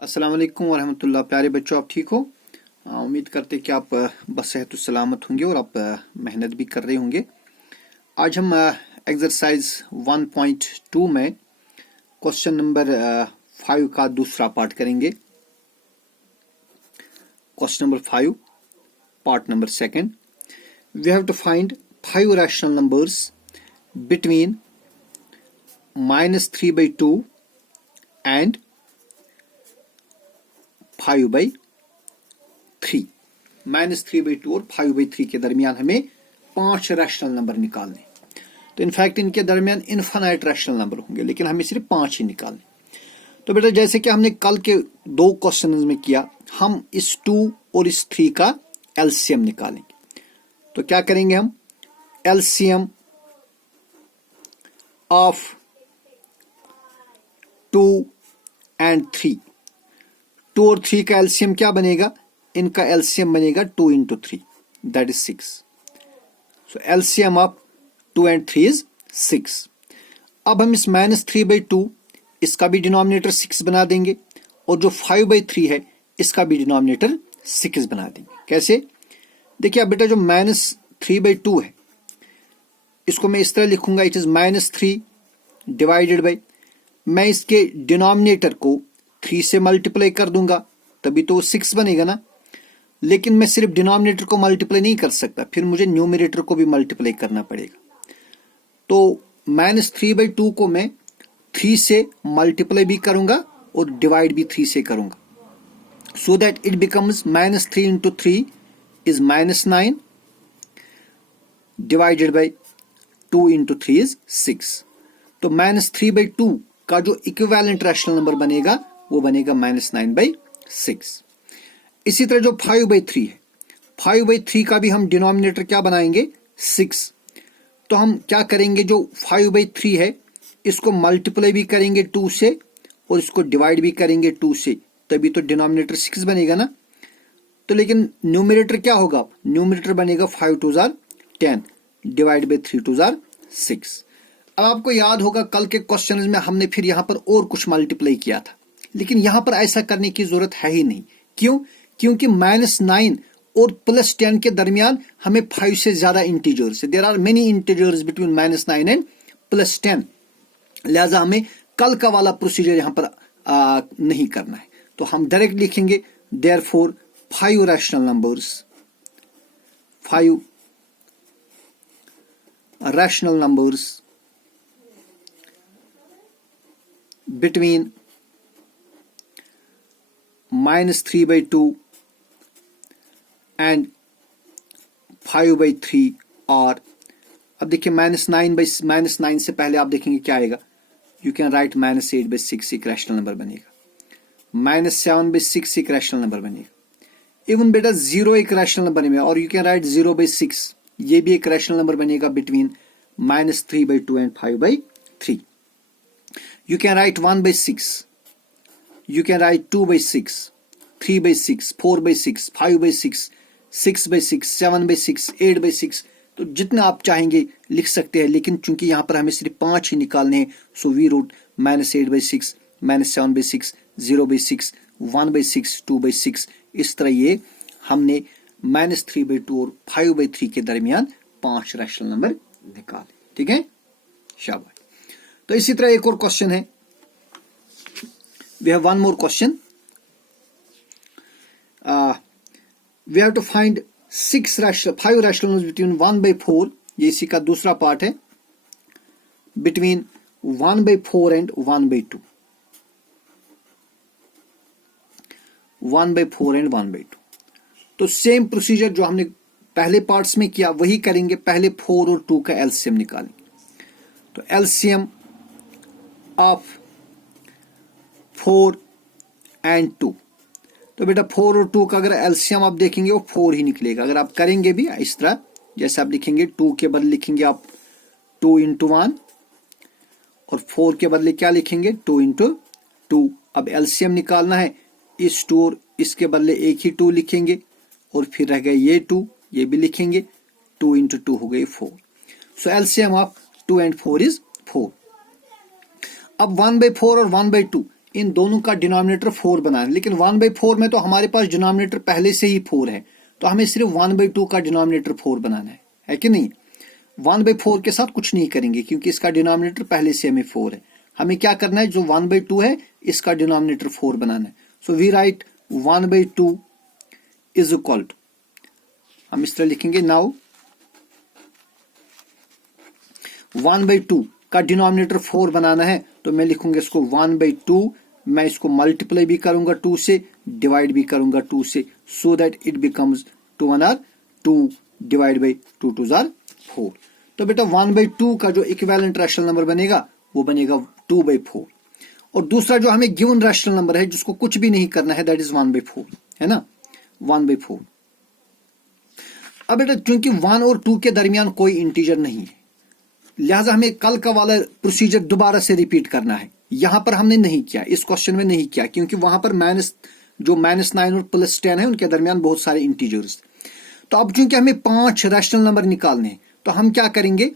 अस्सलाम वालेकुम वरहमतुल्लाह। प्यारे बच्चों, आप ठीक हो? उम्मीद करते कि आप बसेहत सलामत होंगे और आप मेहनत भी कर रहे होंगे। आज हम एक्सरसाइज 1.2 में क्वेश्चन नंबर 5 का दूसरा पार्ट करेंगे। Question number 5 part number 2। We have to find 5 rational numbers between -3/2 and 5/3। -3/2 और 5/3 के दरमियान हमें 5 रैशनल नंबर निकालने। तो इनफैक्ट इनके दरमियान इनफाइनाइट रैशनल नंबर होंगे, लेकिन हमें सिर्फ 5 ही निकालने। तो बेटा, जैसे कि हमने कल के 2 क्वेश्चन में किया, हम इस 2 और इस 3 का एलसीएम निकालेंगे। तो क्या करेंगे हम? LCM of 2 and 3। 2 और 3 का एलसीएम क्या बनेगा? इनका एलसीएम बनेगा 2 into 3, that is 6। So LCM of 2 and 3 is 6। अब हम इस -3/2 इसका भी डिनोमिनेटर 6 बना देंगे, और जो 5/3 है इसका भी डिनोमिनेटर 6 बना देंगे। कैसे? देखिए अब बेटा, जो -3/2 है इसको मैं इस तरह लिखूंगा, इट इज -3 डिवाइडेड बाई, मैं इसके डिनोमिनेटर को 3 से मल्टीप्लाई कर दूंगा, तभी तो 6 बनेगा ना। लेकिन मैं सिर्फ डिनोमिनेटर को मल्टीप्लाई नहीं कर सकता, फिर मुझे न्यूमरेटर को भी मल्टीप्लाई करना पड़ेगा। तो -3/2 को मैं 3 से मल्टीप्लाई भी करूंगा और डिवाइड भी 3 से करूंगा, सो that it becomes -3 into 3 is -9 divided by 2 into 3 is 6। तो -3/2 का जो इक्विवेलेंट रैशनल नंबर बनेगा वो बनेगा -9/6। इसी तरह जो 5/3 है, 5/3 का भी हम डिनोमिनेटर क्या बनाएंगे? 6। तो हम क्या करेंगे, जो 5/3 है इसको मल्टीप्लाई भी करेंगे 2 से और इसको डिवाइड भी करेंगे 2 से, तभी तो डिनोमिनेटर 6 बनेगा ना। तो लेकिन न्यूमरेटर क्या होगा? न्यूमरेटर बनेगा 5 2 जार 10 डिवाइड बाई 3 2 जार 6। अब आपको याद होगा कल के क्वेश्चन में हमने फिर यहां पर और कुछ मल्टीप्लाई किया था, लेकिन यहां पर ऐसा करने की जरूरत है ही नहीं। क्यों? क्योंकि -9 और +10 के दरमियान हमें 5 से ज्यादा इंटीजर्स है। There are many integers between -9 and +10, लिहाजा हमें कल का वाला प्रोसीजर यहां पर नहीं करना है। तो हम डायरेक्ट लिखेंगे therefore 5 rational numbers, 5 rational numbers between -3/2 and 5/3 और अब देखिए -9 से पहले आप देखेंगे क्या आएगा। यू कैन राइट -8/6 एक रैशनल नंबर बनेगा, -7/6 एक रैशनल नंबर बनेगा। इवन बेटा 0 एक रैशनल नंबर में, और यू कैन राइट 0/6, ये भी एक रैशनल नंबर बनेगा between -3/2 and 5/3। You can write 1/6, you can write 2/6, 3/6, 4/6, 5/6, 6/6, 7/6, 8/6, तो जितना आप चाहेंगे लिख सकते हैं। लेकिन चूंकि यहां पर हमें सिर्फ 5 ही निकालने हैं, सो वी रूट -8/6, -7/6, 0/6, 1/6, 2/6। इस तरह ये हमने -3/2 और 5/3 के दरमियान 5 रैशनल नंबर निकाले। ठीक है, शाबाश। तो इसी तरह एक और क्वेश्चन है, we have one more question. We have to find 5 rational numbers between 1/4, ये इसी का दूसरा पार्ट है, बिटवीन 1/4 एंड 1/2, 1/4 एंड 1/2। तो सेम प्रोसीजर जो हमने पहले पार्ट्स में किया वही करेंगे। पहले 4 और 2 का एलसीएम निकालेंगे। तो एलसीएम ऑफ 4 एंड 2, तो बेटा 4 और 2 का अगर एलसीएम आप देखेंगे वो 4 ही निकलेगा। अगर आप करेंगे भी इस तरह, जैसे आप लिखेंगे 2 के बदले लिखेंगे आप 2 इंटू 1, और 4 के बदले क्या लिखेंगे? 2 इंटू 2। अब एलसीएम निकालना है, इस 2 और इसके बदले एक ही 2 लिखेंगे, और फिर रह गए ये 2, ये भी लिखेंगे, 2 इंटू 2 हो गए 4। सो एलसीएम ऑफ 2 एंड 4 इज 4। अब 1/4 और 1/2 इन दोनों का डिनोमिनेटर 4 बनाना है, लेकिन 1/4 में तो हमारे पास डिनोमिनेटर पहले से ही 4 है, तो हमें सिर्फ 1/2 का डिनोमिनेटर 4 बनाना है कि नहीं। 1/4 के साथ कुछ नहीं करेंगे क्योंकि इसका डिनोमिनेटर पहले से हमें 4 है। हमें क्या करना है, जो 1/2 है इसका डिनोमिनेटर 4 बनाना है। So we write 1/2 is equal to, हम इस तरह लिखेंगे, नाउ 1/2 का डिनोमिनेटर 4 बनाना है, तो मैं लिखूंगा इसको 1/2, मैं इसको मल्टीप्लाई भी करूंगा 2 से, डिवाइड भी करूंगा 2 से, so that it becomes 2 1 or 2 divide by 2 2 or 4। तो बेटा 1/2 का जो इक्विवेलेंट रैशनल नंबर बनेगा वो बनेगा 2/4। और दूसरा जो हमें गिवन रैशनल नंबर है जिसको कुछ भी नहीं करना है, दैट इज 1/4, है ना, 1/4। अब बेटा चूंकि 1 और 2 के दरमियान कोई इंटीजर नहीं है, लिहाजा हमें कल का वाला प्रोसीजर दोबारा से रिपीट करना है। यहां पर हमने नहीं किया, इस क्वेश्चन में नहीं किया, क्योंकि वहां पर -9 और +10 है, उनके दरमियान बहुत सारे इंटीजर्स। तो अब चूंकि हमें 5 रैशनल नंबर निकालने हैं, तो हम क्या करेंगे,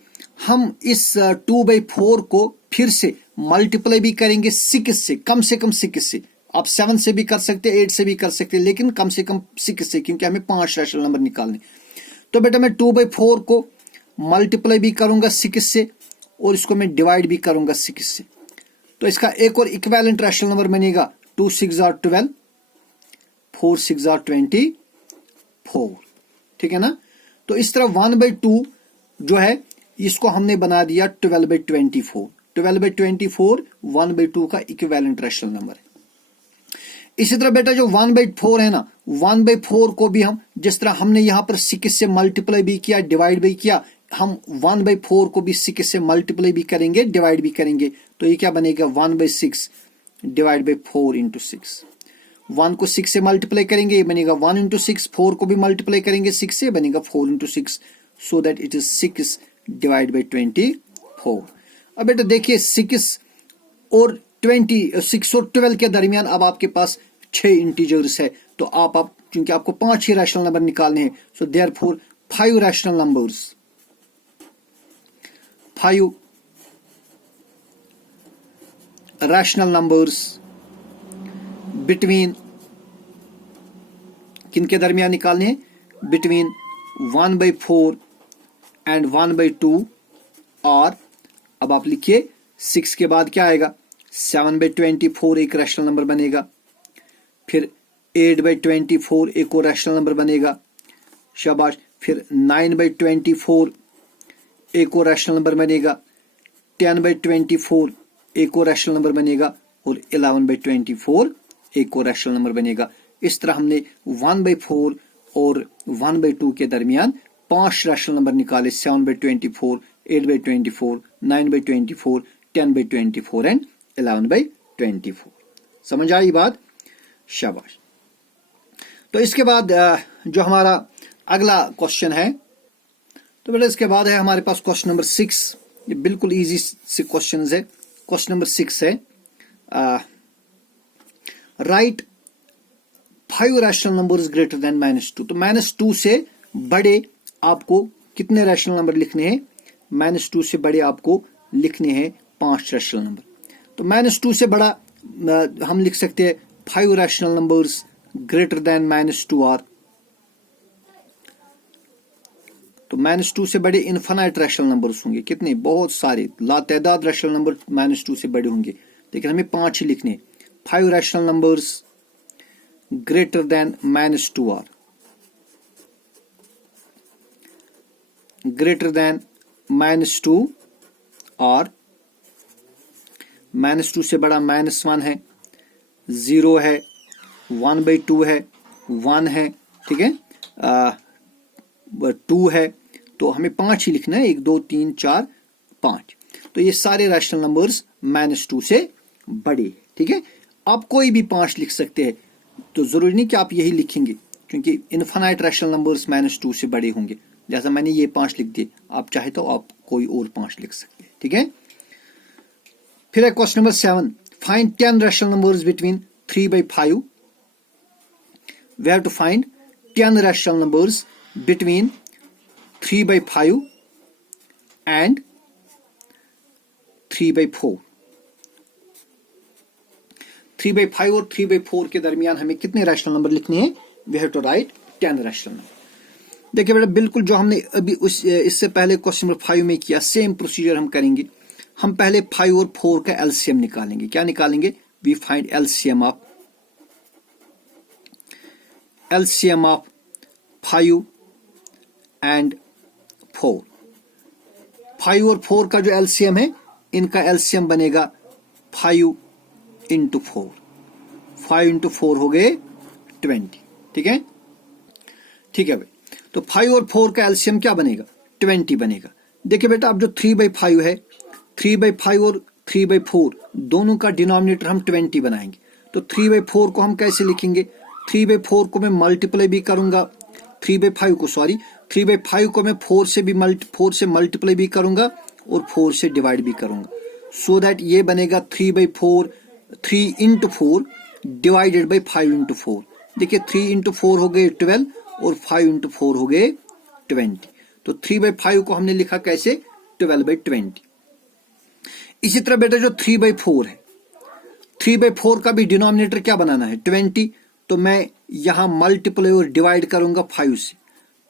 हम इस 2/4 को फिर से मल्टीप्लाई भी करेंगे 6 से, कम से कम 6 से। आप 7 से भी कर सकते, 8 से भी कर सकते, लेकिन कम से कम 6 से, क्योंकि हमें 5 रैशनल नंबर निकालने। तो बेटा मैं 2/4 को मल्टीप्लाई भी करूंगा 6 से, और इसको मैं डिवाइड भी करूंगा 6 से। तो इसका एक और इक्विवेलेंट रैशनल नंबर बनेगा 2 6 आर 12, 4 6 आर 24, ठीक है ना। तो इस तरह 1/2 जो है इसको हमने बना दिया 12/24। 12/24 1/2 का इक्विवेलेंट रैशनल नंबर है। इसी तरह बेटा जो 1/4 है ना, 1/4 को भी हम जिस तरह हमने यहां पर 6 से मल्टीप्लाई भी किया, डिवाइड भी किया, हम 1/4 को भी 6 से मल्टीप्लाई भी करेंगे, डिवाइड भी करेंगे। तो ये क्या बनेगा, 1/6 डिवाइड बाई 4 इंटू 6। 1 को 6 से मल्टीप्लाई करेंगे, ये बनेगा 1 इंटू 6। 4 को भी मल्टीप्लाई करेंगे 6 से, बनेगा 4 into 6, so that it is 6 divide by 24। अब बेटा देखिए 6 और 12 के दरमियान अब आपके पास 6 इंटीजर्स है, तो आप क्योंकि आपको 5 ही रैशनल नंबर निकालने हैं, so therefore 5 rational numbers, 5 rational numbers between, किनके दरमियान निकालने हैं, बिटवीन 1/4 एंड 1/2 और, अब आप लिखिए 6 के बाद क्या आएगा, 7/24 एक रैशनल नंबर बनेगा, फिर 8/24 एक और रैशनल नंबर बनेगा, शाबाश, फिर 9/24 एक और रैशनल नंबर बनेगा, 10/24 एक और रैशनल नंबर बनेगा, और 11/24 एक और रैशनल नंबर बनेगा। इस तरह हमने 1/4 और 1/2 के दरमियान 5 रैशनल नंबर निकाले, 7/24, 8/24, 9/24, 10/24 एंड 11/24। समझ आई बात, शाबाश। तो इसके बाद जो हमारा अगला क्वेश्चन है, तो बेटा इसके बाद है हमारे पास क्वेश्चन नंबर 6। ये बिल्कुल इजी से क्वेश्चन है। क्वेश्चन नंबर 6 है, right 5 rational numbers greater than -2। तो -2 से बड़े आपको कितने रैशनल नंबर लिखने हैं, -2 से बड़े आपको लिखने हैं 5 रैशनल नंबर। तो -2 से बड़ा हम लिख सकते हैं 5 rational numbers greater than -2 are. तो -2 से बड़े इनफाइनाइट रैशनल नंबर्स होंगे, कितने, बहुत सारे, लातादाद रैशनल नंबर -2 से बड़े होंगे, लेकिन हमें 5 ही लिखने। 5 rational numbers greater than -2 are, greater than -2 और -2 से बड़ा -1 है, 0 है, 1/2 है, 1 है, ठीक है, 2 है। तो हमें 5 ही लिखना है, 1 2 3 4 5। तो ये सारे रैशनल नंबर्स -2 से बड़े, ठीक है। आप कोई भी 5 लिख सकते हैं, तो जरूरी नहीं कि आप यही लिखेंगे, क्योंकि इनफाइनाइट रैशनल नंबर्स -2 से बड़े होंगे। जैसा मैंने ये 5 लिख दिए, आप चाहे तो आप कोई और 5 लिख सकते हैं, ठीक है। फिर है question number 7, find 10 rational numbers between 3/5। We have to find 10 rational numbers between 3/5 and 3/4। 3/5 और 3/4 के दरमियान हमें कितने रैशनल नंबर लिखने हैं? We have to write 10 rational number. देखिए बेटा, बिल्कुल जो हमने अभी इससे पहले क्वेश्चन नंबर 5 में किया, सेम प्रोसीजर हम करेंगे। हम पहले 5 और 4 का एलसीएम निकालेंगे। क्या निकालेंगे? We find LCM of 5 and 4। 5 और 4 का जो एलसीएम है, इनका एलसीएम बनेगा 5 इंटू 4। 5 इंटू 4 हो गए 20। ठीक है, ठीक है भाई। तो 5 और 4 का एलसीएम क्या बनेगा? 20 बनेगा। देखिए बेटा, अब जो 3/5 है, 3/5 और 3/4 दोनों का डिनोमिनेटर हम 20 बनाएंगे। तो 3/4 को हम कैसे लिखेंगे? 3/4 को मैं मल्टीप्लाई भी करूंगा, 3/5 को मैं 4 से मल्टीप्लाई भी करूंगा और 4 से डिवाइड भी करूंगा, सो दैट ये बनेगा 3 इंटू 4 डिवाइडेड बाई 5 इंटू 4। देखिए 3 इंटू 4 हो गए 12 और 5 इंटू 4 हो गए 20। तो 3/5 को हमने लिखा कैसे? 12/20। इसी तरह बेटा जो 3/4 है, 3/4 का भी डिनोमिनेटर क्या बनाना है? 20। तो मैं यहां मल्टीप्लाई और डिवाइड करूंगा 5 से।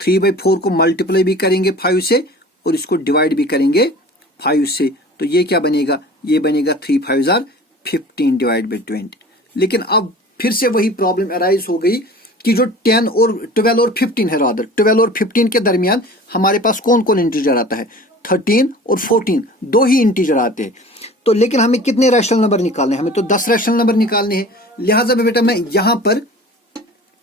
3/4 को मल्टीप्लाई भी करेंगे 5 से और इसको डिवाइड भी करेंगे 5 से। तो ये क्या बनेगा? ये बनेगा 3 5 15 डिवाइड बाई 20। लेकिन अब फिर से वही प्रॉब्लम अराइज हो गई कि जो 12 और 15 है, रादर 12 और 15 के दरमियान हमारे पास कौन कौन इंटीजर आता है? 13 और 14, दो ही इंटीजर आते हैं। तो लेकिन हमें कितने रैशनल नंबर निकालने हैं? हमें तो 10 रैशनल नंबर निकालने हैं। लिहाजा बेटा मैं यहां पर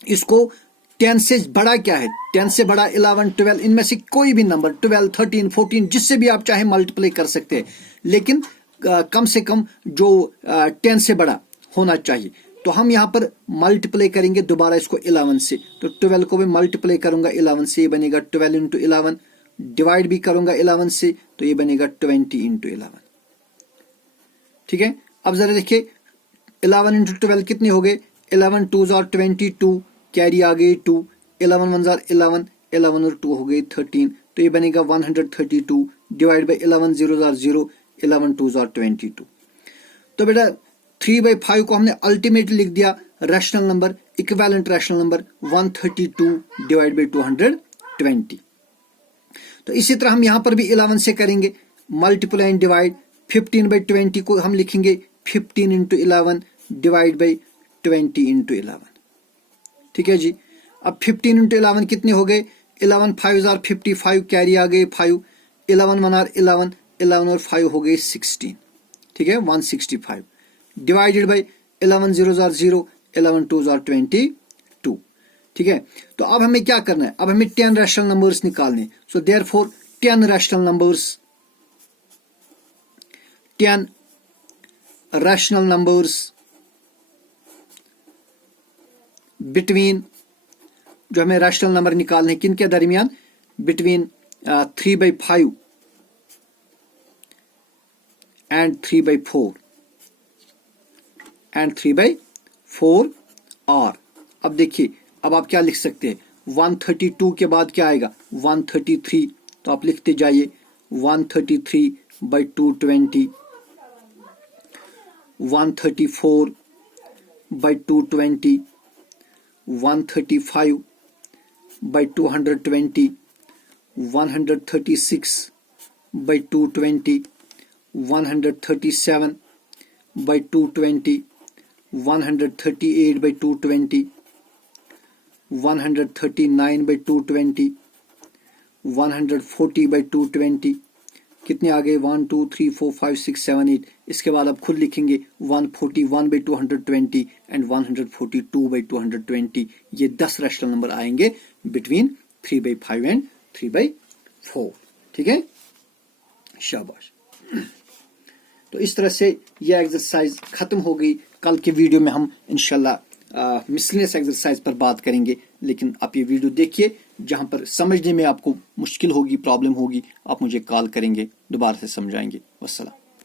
इसको 10 से बड़ा क्या है, 10 से बड़ा 11 12, इनमें से कोई भी नंबर 12 13 14 जिससे भी आप चाहे मल्टीप्लाई कर सकते हैं, लेकिन कम से कम जो 10 से बड़ा होना चाहिए। तो हम यहाँ पर मल्टीप्लाई करेंगे दोबारा इसको 11 से। तो 12 को मैं मल्टीप्लाई करूंगा 11 से, ये बनेगा 12 इंटू 11। डिवाइड भी करूंगा 11 से, तो ये बनेगा 20 इंटू 11। ठीक है, अब जरा देखिए 11 इंटू 12 कितने हो गए? 11 2 आर 22, कैरी आ गई 2, 11 1 आर 11, 11 और 2 हो गए 13। तो ये बनेगा 132 डिवाइड बाई 11 0 आर 0, 11 2 आर 22। तो बेटा 3/5 को हमने अल्टीमेटली लिख दिया rational number, equivalent rational number 132 divide by 220। तो इसी तरह हम यहां पर भी 11 से करेंगे मल्टीप्लाई एंड डिवाइड। 15/20 को हम लिखेंगे 15 इंटू 11 डिवाइड बाई 20 इंटू 11। ठीक है जी। अब 15 इंटू 11 कितने हो गए? 11 5 आर 55, कैरी आ गए 5, 11 1 आर 11, 11 और 5 हो गए 16। ठीक है, 165 डिवाइडेड बाई 11 0 आर 0, 11 2 आर 22। ठीक है, तो अब हमें क्या करना है? अब हमें 10 रैशनल नंबर्स निकालने। So therefore 10 rational numbers between, जो हमें रैशनल नंबर निकालने किन के दरमियान? Between 3/5 and 3/4 are. अब देखिए, अब आप क्या लिख सकते हैं? 132 के बाद क्या आएगा? 133। तो आप लिखते जाइए 133/220, 134/220, 135/220, 136/220, 137/220, 138/220, 139/220, 140/220। कितने आ गए? 1 2 3 4 5 6 7 8। इसके बाद आप खुद लिखेंगे 141/220 एंड 142/220। ये 10 रैशनल नंबर आएंगे बिटवीन 3/5 एंड 3/4। ठीक है, शाबाश। तो इस तरह से ये एक्सरसाइज खत्म हो गई। कल के वीडियो में हम इंशाल्लाह मिसलेनियस एक्सरसाइज पर बात करेंगे, लेकिन आप ये वीडियो देखिए। जहां पर समझने में आपको मुश्किल होगी, प्रॉब्लम होगी, आप मुझे कॉल करेंगे, दोबारा से समझाएंगे। वस्सलाम।